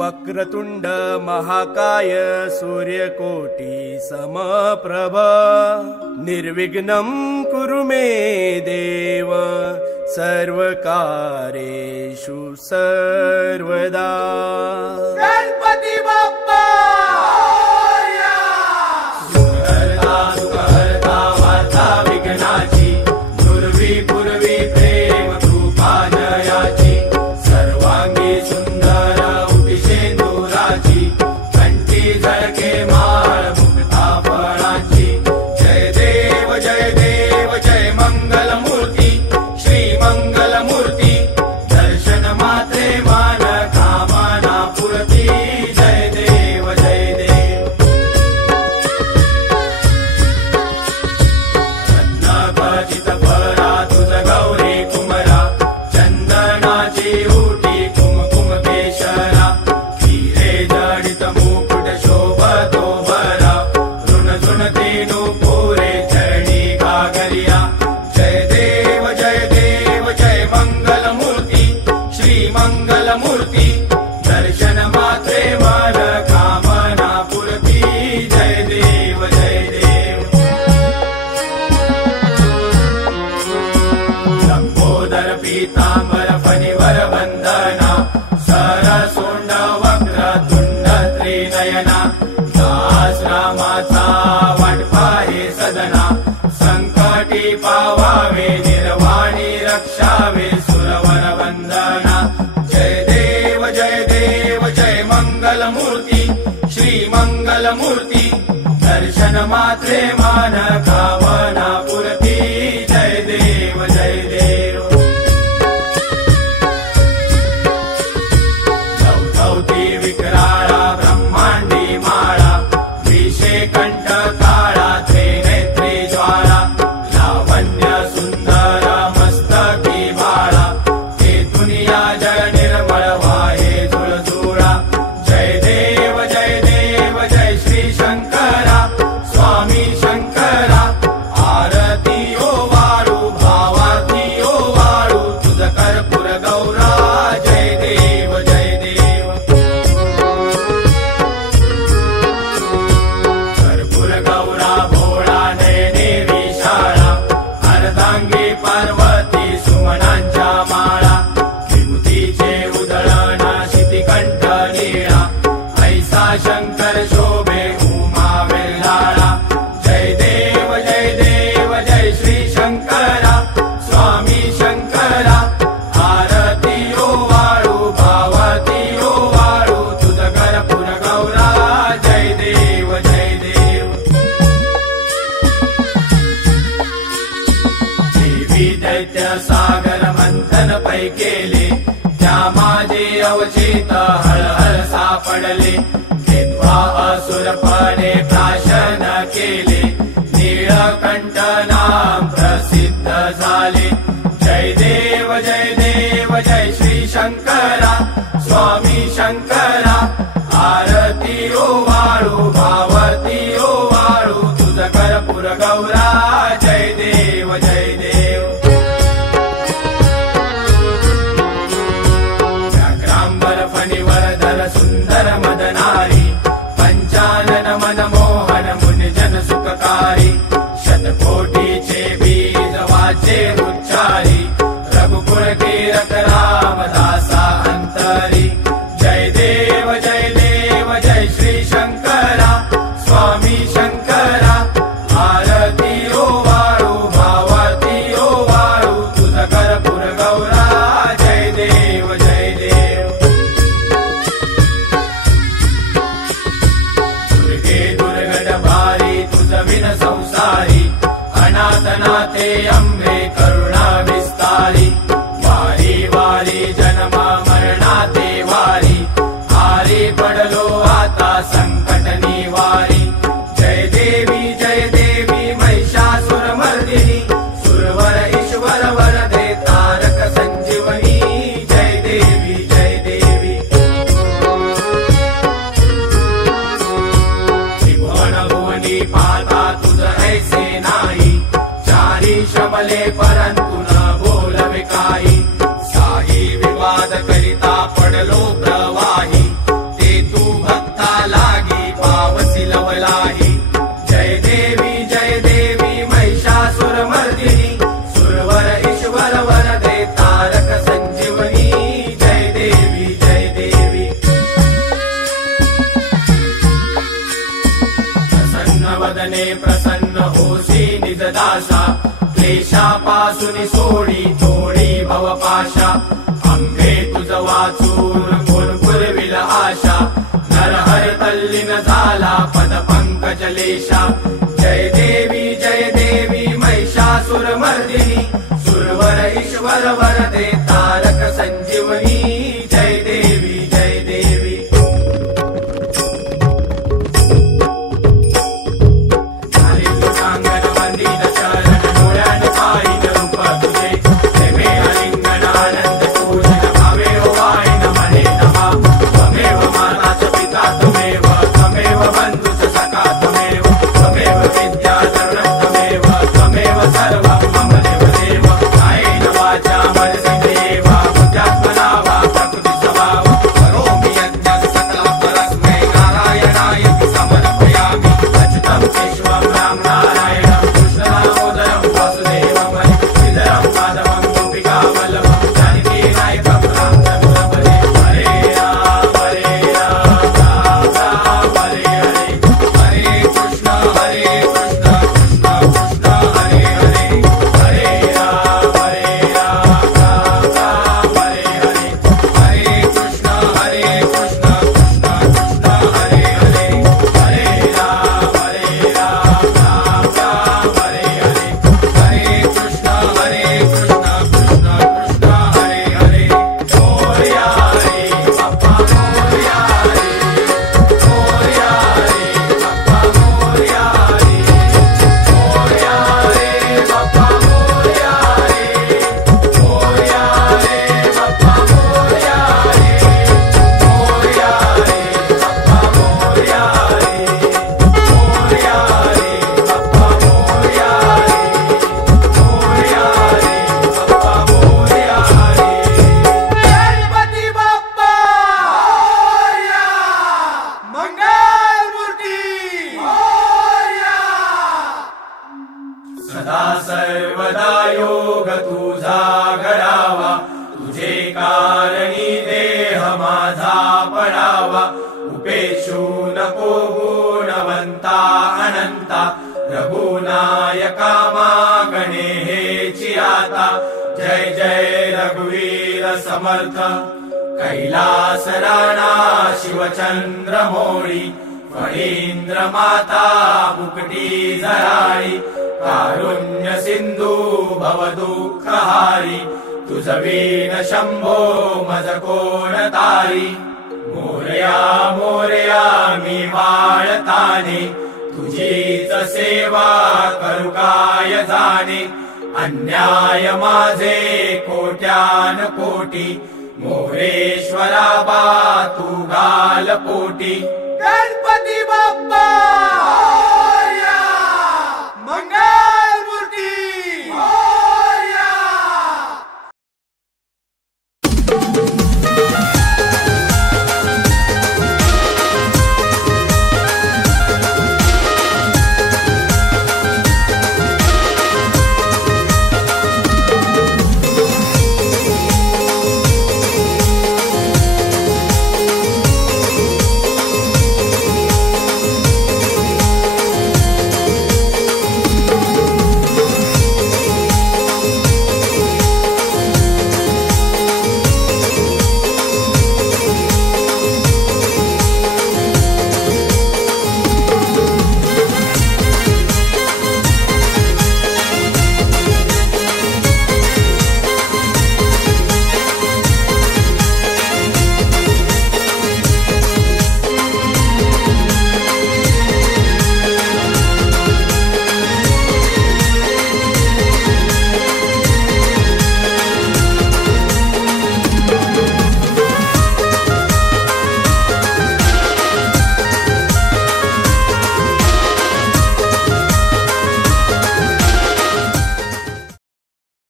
वक्रतुंड महाकाय सूर्यकोटी समप्रभ निर्विघ्नं कुरु मे देव सर्वकार्येषु सर्वदा। गणपती बाप्पा सुहर्ता सुहर्ता वार्ता विघ्नाची दुर्वी पूर्वी प्रेम कृपा जयाची सर्वांगी सुंदर उटिशेंदुराची कंठी झळके माळ मुक्ता फळाची जय देव जय देव जय मंगल मूर्ती श्री मंगल मूर्ती दर्शन मात्रे मान कामना पूर्ती जय देव जय देव। रत्नाखचित परा तुझ गौरी कुमरा चंदनाची उटी कुमकुम केशरा हिरे जडित मुकुट शोभतो बरा ऋण झुण तीनु पुरे चरणी घागरिया जय देव जय देव जय मंगल मूर्ती श्री मंगल मूर्ती दर्शन मात्रे मन कामना पूर्ती जय देव जय देव। लंबोदर पीतांबर फणिवर वंदना सरसोंड वक्रतुंड त्रिनयना दास रामाचा वाटपाहे सदना संकटी पावावे निर्वाणी रक्षावे सुरवर वंदना जय देव जय देव जय मंगल मूर्ती श्री मंगल मूर्ती दर्शन मात्रे मान कामना पूर्ती जय देव जय देव। चौथौती विक्राळा ब्रह्मांडी माळा विषे कंठ काळा त्रिनेत्री ज्वाळा लावण्य सुंदर मस्तकी बाळा ते दुनिया जग निर्मळ वाहे झुळझुळा जय देव जय देव जय श्री शंकरा स्वामी शंकरा आरती ओ वाळू भावाती ओ वाळू तुझ कर्पूर गौरा जय देव जय देव। कर्पूर गौरा भोळा नयने विशाळा अर्धांगी पार्वती सुमनांच्या माळा विभूतीचे उधळण शितिकंठ नीळा ऐसा शंकर शोभे उमा वेल्हाळा जय देव जय देव जय श्री शंकरा स्वामी शंकरा आरती ओ वाळू भावती ओ वाळू तुझ कर्पूर गौरा जय देव जय देव। देवी दैत्य सागर मंथन पै केले त्या माझे अवचित हळहळ सापडले विद्वा असुरपणे प्राशन केले नीळकंठ नाम प्रसिद्ध झाले जय देव जय देव जय श्री शंकरा स्वामी शंकरा आरती ओ वाळू भावती ओ वाळू तुझ कर्पूर गौरा जय देव जय देव। व्याघ्रांबर फणिवर धर सुंदर मदनारी पंचानन मनमोहन मुनिजन सुखकारी शतकोटीचे बीज वाचे उच्चारी रघुकुल कीरत रामदासा अंतरी जय देव जय देव जय श्री शंकरा स्वामी शंकरा आरती ओ वाळू भावती ओ वाळू तुझ कर्पूर गौरा जय देव जय देव। दुर्गे दुर्गट भारी तुझ विन संसारी अनाथनाथे अंबे करुणा विस्तारी वारी वारी जन्म मरणाते वारी आरी पडलो आता संकट निवारी जय देवी महिषासुर मर्दिनी सुरवर ईश्वर वरदे तारक संजीवनी जय देवी जय देवी। त्रिभुवन भुवनी पाता तुझ ऐसे नाही चारी शमले परंतु न बोलवे काही साई विवाद करिता पडलो प्रवाही जय देवी महिषासुरमर्दिनी सुरवर ईश्वर वरदे तारक संजीवनी जय देवी जय देवी प्रसन्न वदने प्रसन्न होसी निजदासा क्लेशापासून सोडी तोडी भवपाशा अंबे तुझ वाचून पुरविल आशा नरहर तल्लीन झाला पद पंकजलेशा जय देवी महिषासुरमर्दिनी सुरवर ईश्वर वरदे तारक संजीवनी जय देवी जय देवी चांगन वंदित चरण डोळ्यान पाहिन रूप तुझे प्रेमे आलिंगन आनंद पूजन भावे वाईन मने नमा त्वमेव माताच पिता त्वमेव त्वमेव बंधुच सखा त्वमेव त्वमेव विद्याधरणं त्वमेव त्वमेव सर्वं मम देवदेव कायेन वाचा मनसेन्द्रियेव बुद्ध्यात्मना वा प्रकृति स्वभाव करोमि यज्ञं सकलं परस्मै नारायणाय समर्पयामि अच्युतं केशवं राम नारायणं कृष्णदामोदरं वासुदेवं श्रीधरं माधवं गोपिकावल्लभं जानकी नायकं राम चन्द्रपदे हरे राम राम राम हरे हरे हरे कृष्ण कृष्ण कृष्ण हरे हरे हरे राम राम राम हरे हरे हरे कृष्ण कृष्ण कृष्ण हरे हरे हरे राम राम राम हरे हरे हरे कृष्ण कृष्ण कृष्ण हरे हरे मोरया रे बाप्पा मोरया रे मोरया रे बाप्पा मोरया रे मोरया रे बाप्पा मोरया रे मोरया रे बाप्पा मोरया रे मोरया रे बाप्पा मोरया रे मोरया रे बाप्पा मोरया रे मोरया रे बाप्पा मोरया रे गणपती बाप्पा मोरया मंगल मूर्ती मोरया सदा सर्वदा योग तुझा घडावा तुझे कारणी देह माझा पडावा उपेक्षू नको गुणवंता अनंता रघुनायका मागणे हेची आता जय जय रघुवीर समर्थ कैलास राणा शिवचंद्र मोळी फणींद्र माता मुकटी जराळी कारुण्य सिंधू भव दुःखहारी तुझ वीण शंभो मज कोण तारी मोरया मोरया मी वाळताने तुझीच सेवा करू काय जाणे अन्याय माझे कोट्यान कोटी मोरेश्वरा बा तू घाल पोटी गणपती बाप्पा